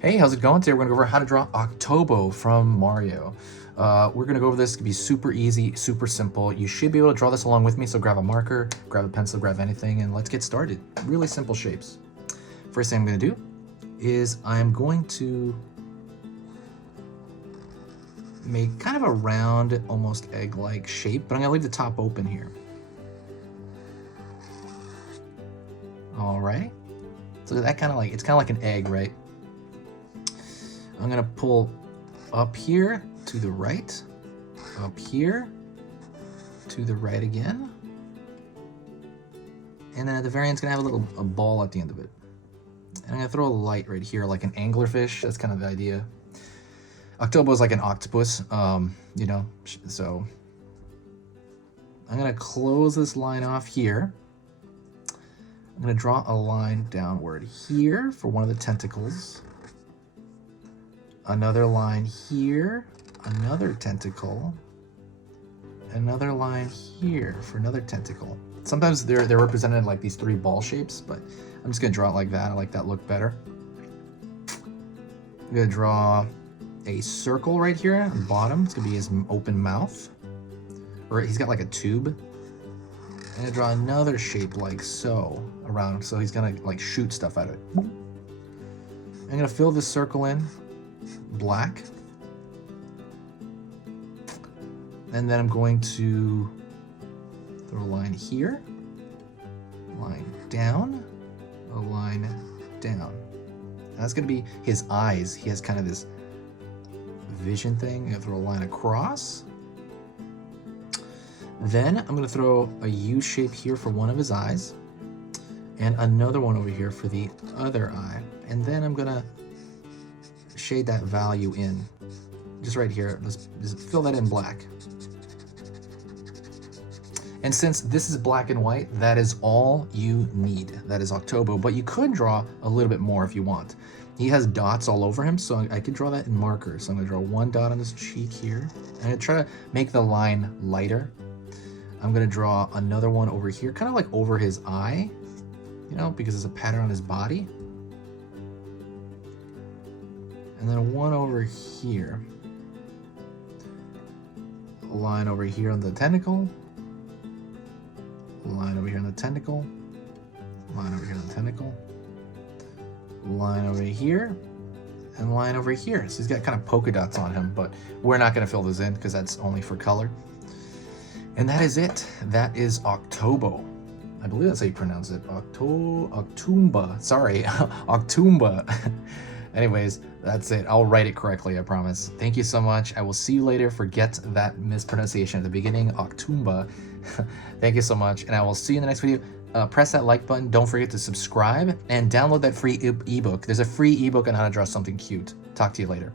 Hey, how's it going? Today we're gonna go over how to draw Octoomba from Mario. We're gonna go over this. It's gonna be super easy, super simple. You should be able to draw this along with me, so grab a marker, grab a pencil, grab anything, and let's get started. Really simple shapes. First thing I'm gonna do is I'm going to make kind of a round, almost egg-like shape, but I'm gonna leave the top open here. All right. So that kind of like, it's kind of like an egg, right? I'm gonna pull up here to the right, up here to the right again, and then at the very end, it's gonna have a ball at the end of it. And I'm gonna throw a light right here, like an anglerfish. That's kind of the idea. Octoomba is like an octopus, you know. So I'm gonna close this line off here. I'm gonna draw a line downward here for one of the tentacles. Another line here, another tentacle, another line here for another tentacle. Sometimes they're represented like these three ball shapes, but I'm just gonna draw it like that. I like that look better. I'm gonna draw a circle right here on the bottom. It's gonna be his open mouth, or he's got like a tube. I'm gonna draw another shape like so around, so he's gonna like shoot stuff out of it. I'm gonna fill this circle in black, and then I'm going to throw a line here, line down, a line down. And that's going to be his eyes. He has kind of this vision thing. I'm going to throw a line across. Then I'm going to throw a U shape here for one of his eyes, and another one over here for the other eye. And then I'm going to shade that value in, just right here. Let's just fill that in black. And since this is black and white, that is all you need. That is Octoomba, but you could draw a little bit more if you want. He has dots all over him, so I could draw that in markers. So I'm gonna draw one dot on his cheek here. I'm gonna try to make the line lighter. I'm gonna draw another one over here, kind of like over his eye, you know, because there's a pattern on his body. And then one over here. A line over here on the tentacle. A line over here on the tentacle. A line over here on the tentacle. A line over here. And a line over here. So he's got kind of polka dots on him, but we're not going to fill this in because that's only for color. And that is it. That is Octoomba. I believe that's how you pronounce it. Octoomba. Sorry, Octoomba. Anyways, that's it. I'll write it correctly, I promise. Thank you so much. I will see you later. Forget that mispronunciation at the beginning, Octoomba. Thank you so much, and I will see you in the next video. Press that like button. Don't forget to subscribe and download that free ebook. There's a free ebook on how to draw something cute. Talk to you later.